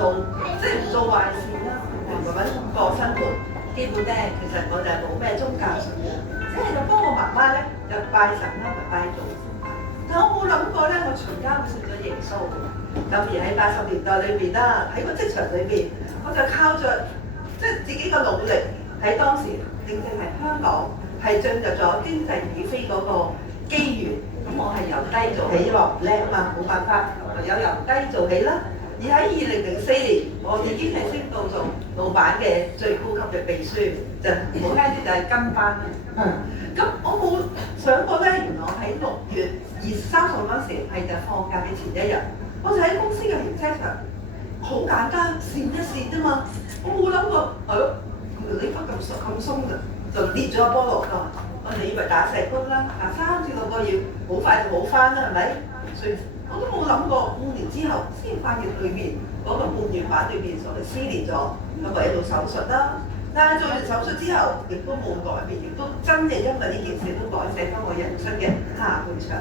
做，即係唔做壞事啦，慢慢過生活。基本咧，其實我就係冇咩宗教信仰，即係就幫我媽媽咧就拜神啦，就拜祖先。但我冇諗過咧，我全家會信咗耶穌。特別喺80年代裏邊啦，喺個職場裏邊，我就靠着即係自己嘅努力，喺當時正正係香港係進入咗經濟起飛嗰個機緣。咁我係由低做起落叻啊嘛，冇辦法，唯有由低做起啦。而喺2004年，我已經係升到做老闆嘅最高級嘅秘書，就好聽啲就係跟班。咁我冇想過咧，原來我喺6月30號嗰時係就放假嘅前一日，我就喺公司嘅停車場，好簡單，跣一跣啫嘛。我冇諗過，呢忽咁鬆嘅，就跌咗個菠蘿度。我哋以為打石膏啦，3至6個月，好快就好翻啦，係咪？所以我都冇諗過5年之後先發現裏面嗰個半月板裏面所謂撕裂咗，咁咪喺度手術啦。但係做完手術之後，亦都冇改變，亦都真係因為呢件事都改寫咗我人生嘅下半場。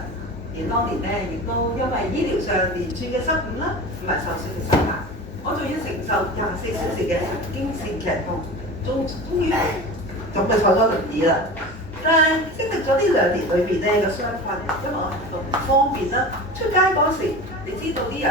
而當年咧，亦都因為醫療上連串嘅失誤啦，同埋手術嘅失敗，我仲要承受24小時嘅神經線劇痛，終於咁就坐咗輪椅啦。但係經歷咗呢2年裏邊咧嘅傷患，因為我行動唔方便啦，出街嗰時你知道啲人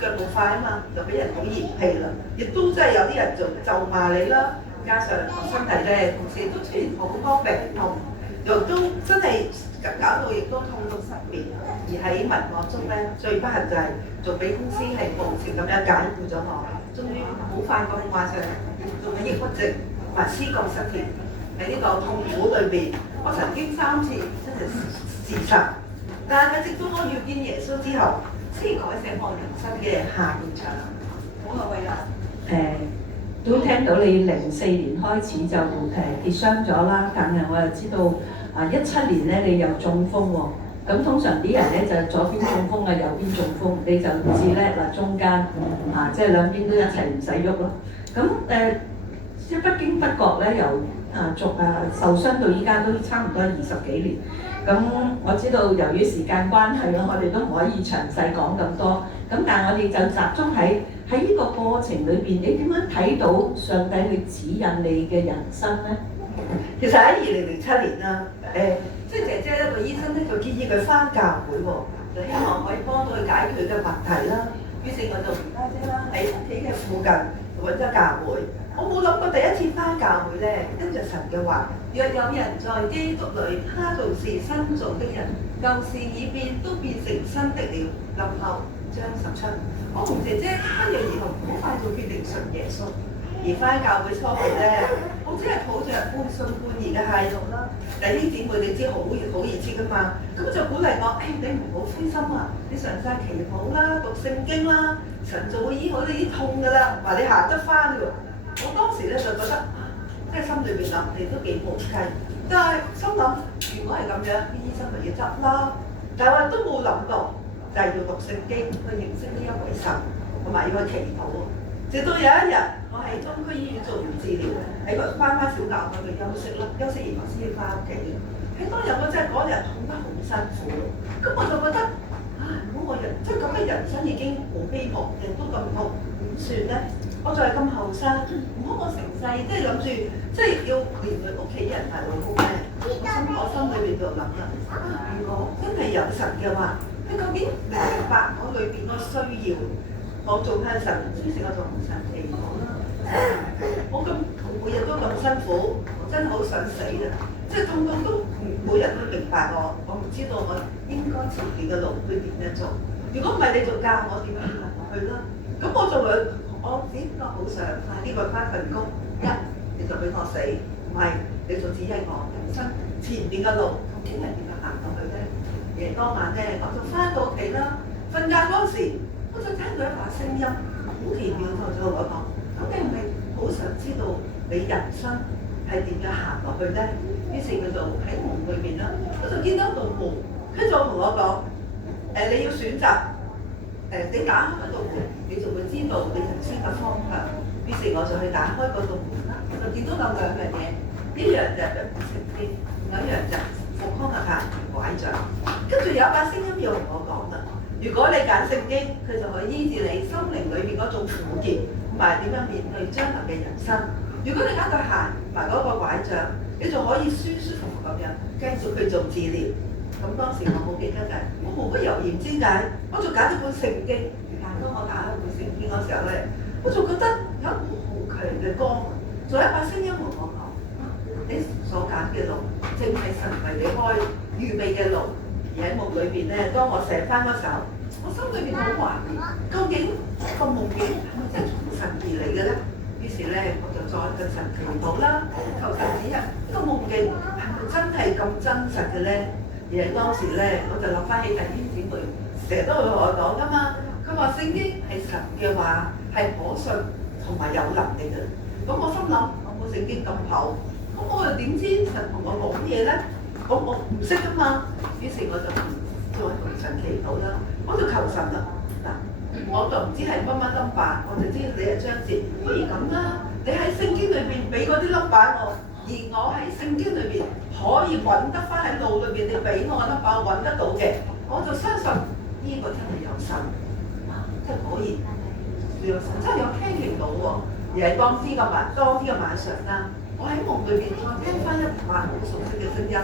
腳步快啊嘛，就俾人好嫌棄啦，亦都真係有啲人就咒罵你啦，加上我身體咧同時都出現好多病痛，又都真係搞到亦都痛到失眠。而喺民國中咧，最不幸就係仲俾公司係無情咁樣解僱咗我，終於好快咁患上嚴重嘅抑鬱症同埋思覺失調。喺呢個痛苦裏邊，我曾經3次真係自殺，但係直到我遇見耶穌之後，先改寫我人生嘅下半場。好啊，慧蘭。都聽到你04年開始就跌傷咗啦，但係我又知道17年咧你又中風喎。咁通常啲人咧就左邊中風啊，右邊中風，你就唔知咧中間即係兩邊都一齊唔使喐咯。咁即係不經不覺咧由受傷到依家都差唔多20幾年。咁我知道由於時間關係咯，我哋都唔可以詳細講咁多。咁但係我哋就集中喺呢個過程裏邊，你點樣睇到上帝去指引你嘅人生咧？其實喺2007年啦，即係姐姐一個醫生咧就建議佢返教會喎，就希望可以幫到佢解決嘅問題啦。於是我就同家姐啦喺屋企嘅附近揾咗教會。我冇諗過第一次返教會咧，跟着神嘅話，若有人在基督裏，他就是新造的人，舊事已變，都變成新的了。林後章17，我同姐姐不約而同，好快就決定信耶穌。而返教會初期咧，我只係抱着半信半疑嘅態度啦。弟兄姊妹你知好熱切㗎嘛，咁就鼓勵我，你唔好灰心啊，你常常祈禱啦，讀聖經啦，神就會醫好你啲痛㗎啦，話你行得返㗎。我當時咧就覺得，即係心裏邊諗，你都幾無稽。但係心諗，如果係咁樣，啲醫生咪要執啦。但係我都冇諗到，就係要讀聖經去認識呢一位神，同埋要去祈禱。直到有一日，我喺東區醫院做完治療，喺個翻小教嗰度休息啦，休息完我先要翻屋企。喺當日我真係嗰日痛得好辛苦，咁我就覺得，如果我即係咁嘅人生已經冇希望，亦都咁痛，點算咧？我仲係咁後生，唔好我成世即係諗住，即係要連累屋企人係會好咩？我心裏邊就諗啦，如果真係有神嘅話，佢究竟明白我裏邊個需要，我做向神，於是我就同神祈禱啦。我咁每日都咁辛苦，我真係好想死啊！即係痛到都每日都明白我唔知道我應該前面嘅路會點樣做。如果唔係你就教我點樣行落去啦。咁我就我只不過好想快啲揾翻份工，你就俾我死，唔係你就指引我人生前面嘅路究竟係點樣行落去咧？夜當晚咧，我就翻到屋企啦，瞓覺嗰時我就聽到一把聲音，好奇妙就同我講：咁你係咪好想知道你人生係點樣行落去咧？於是佢就喺門裏面啦，我就見到道門，佢就同我講：你要選擇。你打開嗰道門，你就會知道你人生嘅方向。於是我就去打開嗰道門啦，就見到有2樣嘢，一樣就係一本聖經，另一樣就係復康嘅拐杖。跟住有一把聲音要同我講啦，如果你揀聖經，佢就可以醫治你心靈裏邊嗰種苦澀，同埋點樣面對將來嘅人生。如果你揀對鞋同埋嗰個拐杖，你就可以舒舒服服咁樣繼續去做治療。咁當時我冇記得嘅，我毫不猶豫，唔知點解，我就揀咗本聖經。但當我打開本聖經嗰時候咧，我就覺得有一股好強嘅光，仲有一把聲音同我講：你所揀嘅路，正係神為你開預備嘅路。而喺夢裏邊咧，當我醒翻嗰時候，我心裏邊好懷疑，究竟個夢境係咪真係從神而嚟嘅咧？於是咧，我就再向神祈禱啦，求神指引呢個夢境係咪真係咁真實嘅咧？而喺當時咧，我就諗翻起弟兄姊妹成日都會同我講噶嘛，佢話聖經係神嘅話，係可信同埋有能力嘅。咁我心諗，我冇聖經咁厚，咁我又點知神同我講嘢咧？我唔識啊嘛，於是我就再同神祈禱啦，我就求神啦。嗱，我就唔知係乜乜 number，我就知你係章節。不如咁啦，你喺聖經裏邊俾嗰啲 number 我，而我喺聖經裏邊可以揾得翻喺腦裏邊，你俾我嘅 number 我揾得到嘅，我就相信呢個真係有神，即係可以有神，真係有聽到喎。而係當天嘅晚上啦，我喺夢裏邊再聽翻一把好熟悉嘅聲音。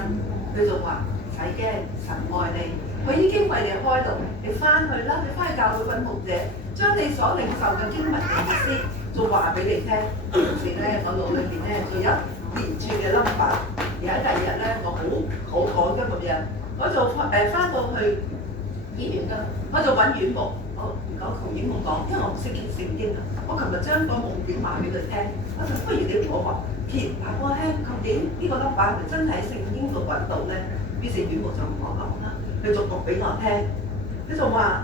佢就話：唔使驚，神愛你，佢已經為你開路，你翻去啦，你翻去教會揾牧者，將你所領受嘅經文嘅意思，就話俾你聽。於是咧，我腦裏邊咧就有一連串嘅 number。而喺第二日咧，我好趕急咁樣，我就翻到去醫院啦，我就揾院牧，我同院牧講，因為我唔識揭聖經啊，我琴日將個夢境話俾佢聽，我就不如你同我話。話我聽，究竟呢個 number 係咪真係喺聖經度揾到咧？於是院牧就同我講啦，佢就讀俾我聽，佢就話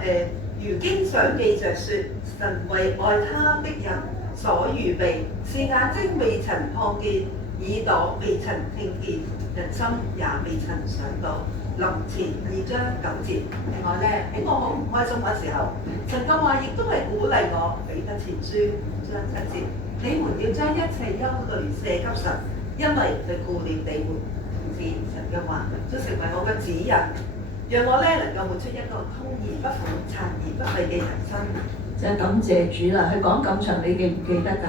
如經上記着說，神為愛他的人所預備，是眼睛未曾看見，耳朵未曾聽見，人心也未曾想到。林前2章9節。另外咧，喺我好唔開心嘅時候，神嘅話亦都係鼓勵我。彼得前書5章7節。你們要將一切憂慮卸給神，因為佢顧念你們。同時，神嘅話都成為我嘅指引，讓我咧能夠活出一個通而不腐、殘而不廢嘅人生。真係感謝主啦！佢講咁長，你記唔記得㗎？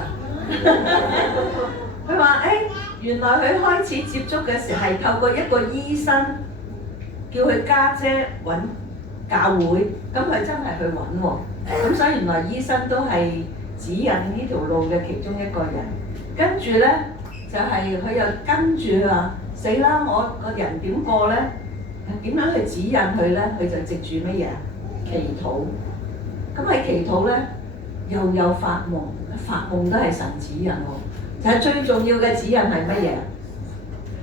佢話：原來佢開始接觸嘅時係透過一個醫生，叫佢家姐揾教會，咁佢真係去揾喎。咁所以原來醫生都係指引呢條路嘅其中一個人，跟住咧就係佢又跟住話死啦！我個人點過咧？點樣去指引佢咧？佢就藉住乜嘢？祈禱。咁喺祈禱咧，又有發夢，發夢都係神指引喎。就係最重要嘅指引係乜嘢？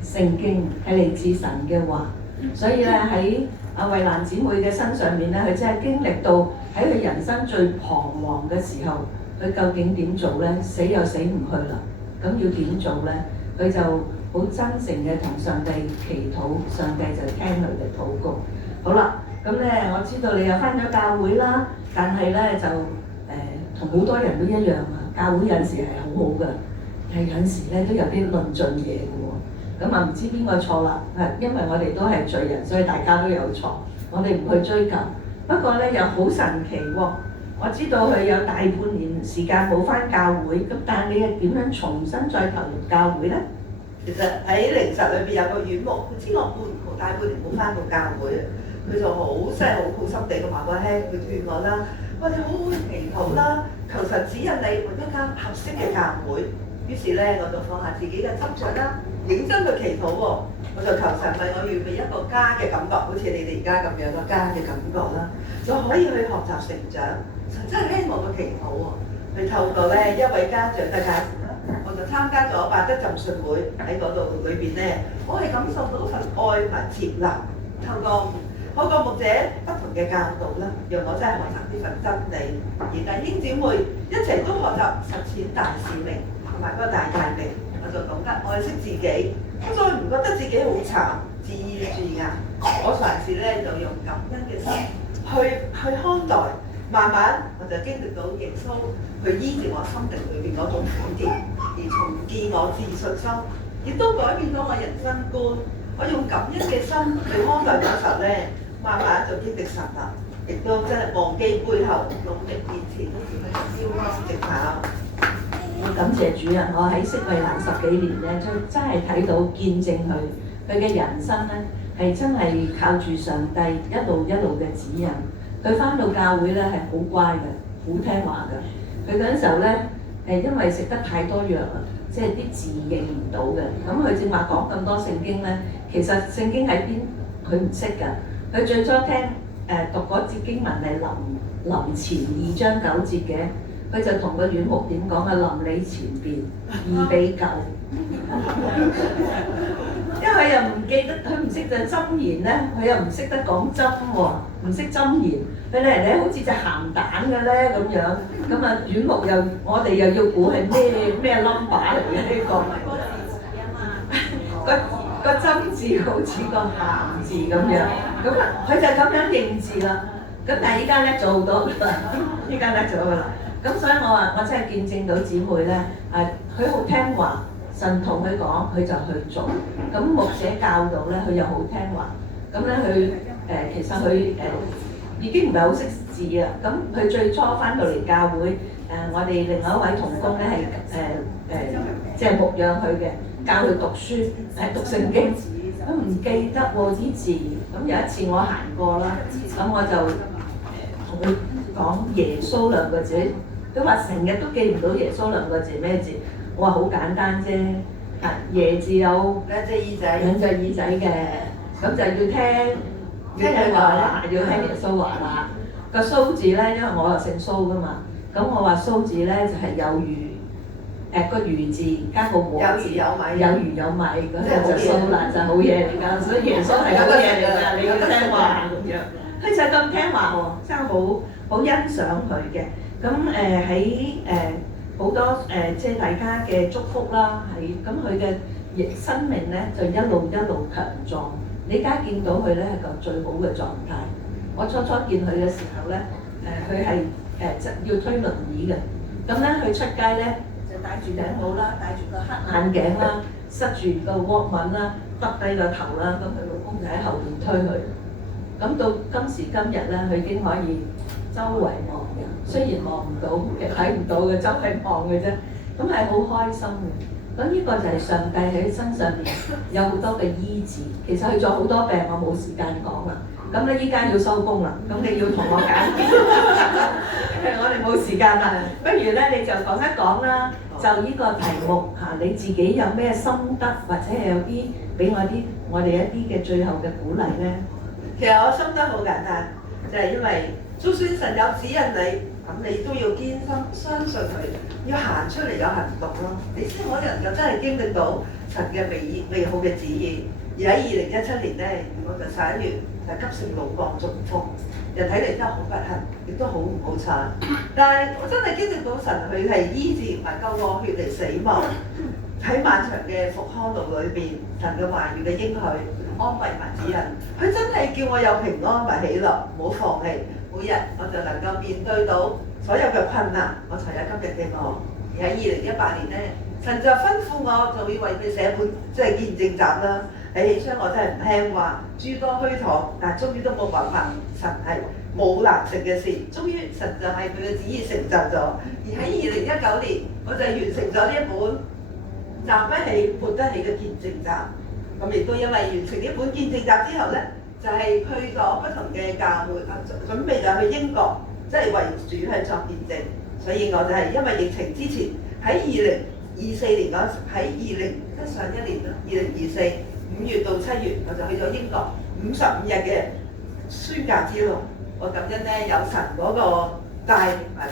聖經係嚟自神嘅話，所以咧喺阿慧蘭姊妹嘅身上面咧，佢真係經歷到喺佢人生最彷徨嘅時候。佢究竟點做咧？死又死唔去啦，咁要點做咧？佢就好真誠嘅同上帝祈禱，上帝就聽佢嘅禱告。好啦，咁咧我知道你又返咗教會啦，但係咧就同好多人都一樣啊。教會有陣時係好好嘅，係有陣時咧都有啲論盡嘢嘅喎。咁啊唔知邊個錯啦？因為我哋都係罪人，所以大家都有錯，我哋唔去追究。不過咧又好神奇喎。我知道佢有大半年時間冇返教會，咁但係你係點樣重新再投入教會咧？其實喺靈實裏邊有個院牧，佢知我大半年冇返過教會，佢就好真係好心地咁話我聽，佢勸我啦，喂，你好好祈禱啦，求神指引你揾一間合適嘅教會。於是咧，我就放下自己嘅執着啦，認真去祈禱喎。我就求神為我預備一個家嘅感覺，好似你哋而家咁樣個家嘅感覺啦，就可以去學習成長。神真係聽我嘅祈禱喎，去透過咧一位家長嘅介紹啦，我就參加咗百德浸信會喺嗰度裏邊咧，我係感受到份愛同接納，透過牧者不同嘅教導啦，讓我真係學習呢份真理。而弟兄姊妹一齊都學習實踐大使命同埋嗰個大誡命，我就懂得愛惜自己，我再唔覺得自己好慘，自意自壓，我嘗試咧就用感恩嘅心去看待。慢慢我就經歷到耶穌去醫治我心靈裏邊嗰種苦澀，而重建我自信心，亦都改變咗我人生觀。我用感恩嘅心去看待嗰時候咧，慢慢就經歷神啦。亦都真係忘記背後，努力面前，好似佢燒光直跑。感謝主啊！我喺色衛蘭10幾年咧，真係睇到見證佢嘅人生咧，係真係靠住上帝一路一路嘅指引。佢返到教會咧係好乖嘅，好聽話嘅。佢嗰陣時候咧因為食得太多藥啦，即係啲字認唔到嘅。咁佢正話講咁多聖經咧，其實聖經喺邊佢唔識㗎。佢最初聽讀嗰節經文係臨前2章9節嘅。佢就同個院牧點講啊？臨你前邊2比9，因為佢又唔記得，佢唔識就箴言咧，佢又唔識得講針喎，唔識箴言，佢咧好似隻鹹蛋嘅咧咁樣，咁啊院牧又我哋又要估係咩 number 嚟嘅呢個？個針字好似個鹹字咁樣，咁啊佢就咁樣認字啦。咁但係依家咧做好多啦，依家咧做好啦。咁所以我話我真係見證到姊妹咧，佢好聽話，神同佢講佢就去做。咁牧者教導咧，佢又好聽話。咁咧佢其實佢已經唔係好識字啊。咁佢最初返到嚟教會，我哋另外一位同工咧係即係牧養佢嘅，教佢讀書，讀聖經。都唔記得喎啲字。咁有一次我行過啦，咁我就同佢講耶穌兩個字。佢話成日都記唔到耶穌兩個字咩字，我話好簡單啫，耶字有兩隻耳仔嘅，咁就要聽佢話啦，要聽耶穌話啦。個蘇字咧，因為我又姓蘇噶嘛，咁我話蘇字咧就係有餘，個餘字加個和字，有餘有米，嗰啲就蘇啦，就好嘢嚟㗎，所以耶穌係好嘢嚟㗎，你要聽話咁樣。佢就咁聽話喎，真係好欣賞佢嘅。咁喺好多即係大家嘅祝福啦，係咁佢嘅生命咧就一路一路強壯。你而家見到佢咧係個最好嘅狀態。我初初見佢嘅時候咧，佢係要推輪椅嘅。咁咧佢出街咧就戴住頂帽啦，戴住個黑眼鏡啦，塞住個鍋紋啦，耷低個頭啦，咁佢老公就喺後邊推佢。咁到今時今日咧，佢已經可以周圍望嘅，雖然望唔到嘅，睇唔到嘅，周圍望嘅啫，咁係好開心嘅。咁呢個就係上帝喺身上面有好多嘅醫治。其實佢仲有好多病，我冇時間講啦。咁咧依家要收工啦，咁你要同我解釋，我哋冇時間啦。不如咧你就講一講啦，就呢個題目嚇，你自己有咩心得，或者係有啲俾我哋一啲嘅最後嘅鼓勵咧？其實我心得好簡單，就係因為就算神有指引你，咁你都要堅心相信佢，要行出嚟有行動咯，你先可能夠真係經歷到神嘅美好嘅旨意。而喺2017年咧，我就11月就急性腦幹中風，人睇嚟真係好不幸，亦都好唔好彩。但係我真係經歷到神佢係醫治唔係夠攞血嚟死亡，喺漫長嘅復康路裏邊，神嘅話語嘅應許。安慰埋指引，佢真係叫我有平安同喜樂，唔好放棄。每日我就能夠面對到所有嘅困難，我才有今日嘅我。而喺2018年咧，神就吩咐我就要為佢寫本即係見證集啦。起初我真係唔聽話，諸多虛堂，但係終於都冇辦法。神係冇難成嘅事，終於神就係佢嘅旨意成就咗。而喺2019年，我就完成咗呢一本站不起、活得起嘅見證集。咁亦都因為完成呢本見證集之後咧，就係去咗不同嘅教會，準備就去英國，即係為主去作見證。所以我就係因為疫情之前喺2024年嗰喺上一年啦，2024 5月到7月，我就去咗英國55日嘅宣教之路。我感恩咧有神嗰個帶領埋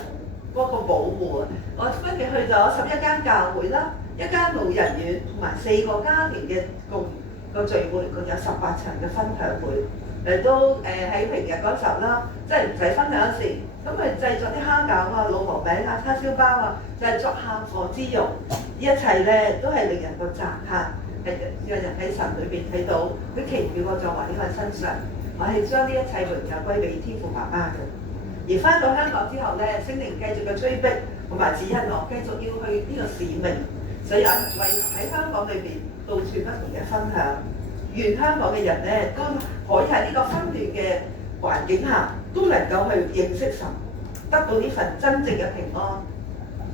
嗰個保護啊！我分別去咗11間教會啦。1間老人院同埋4個家庭嘅個聚會，共有18場嘅分享會。都喺平日嗰時候啦，即係唔使分享時，咁佢製作啲蝦餃啊、老婆餅啊、叉燒包啊，就係作客貨之用。呢一切咧都係令人個讚歎，係讓人喺神裏邊睇到佢奇妙個作為喺我身上。我係將呢一切榮耀歸俾天父爸爸嘅。而翻到香港之後咧，聖靈繼續嘅催逼同埋指引我，繼續要去呢個使命。所以我為喺香港裏邊到處不同嘅分享，願香港嘅人咧都可以喺呢個紛亂嘅環境下都能夠去認識神，得到呢份真正嘅平安。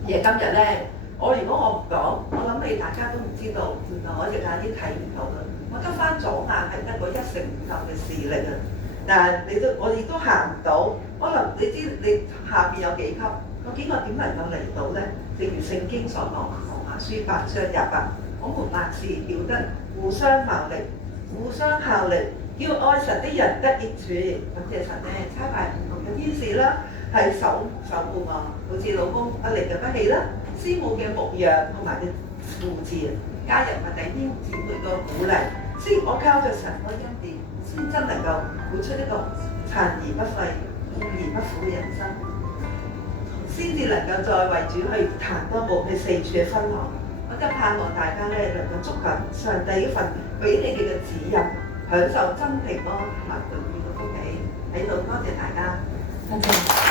而今日咧，如果我唔講，我諗你大家都唔知道，原來我隻眼已經睇唔到啦。我得翻左眼係得個1/5嘅視力啊！但係我亦都行唔到，可能你知你下邊有幾級，究竟我點能夠嚟到咧？正如聖經所講，羅馬書8章28，我們萬事曉得互相效力，互相效力，叫愛神的人得益處。咁即係神咧差派唔同嘅天使啦，係守護我，好似老公阿力嘅不棄啦，師母嘅牧養同埋嘅扶持，家人或弟兄姊妹嘅鼓勵，先我靠着神嘅恩典，先真能夠活出一個殘而不廢、厭而不苦嘅人生，先至能夠再為主去彈歌舞，去四處嘅分享。我真盼望大家咧能夠捉緊上帝呢份俾你哋嘅指引，享受真平安同埋永遠嘅福氣喺度。多謝大家。多謝。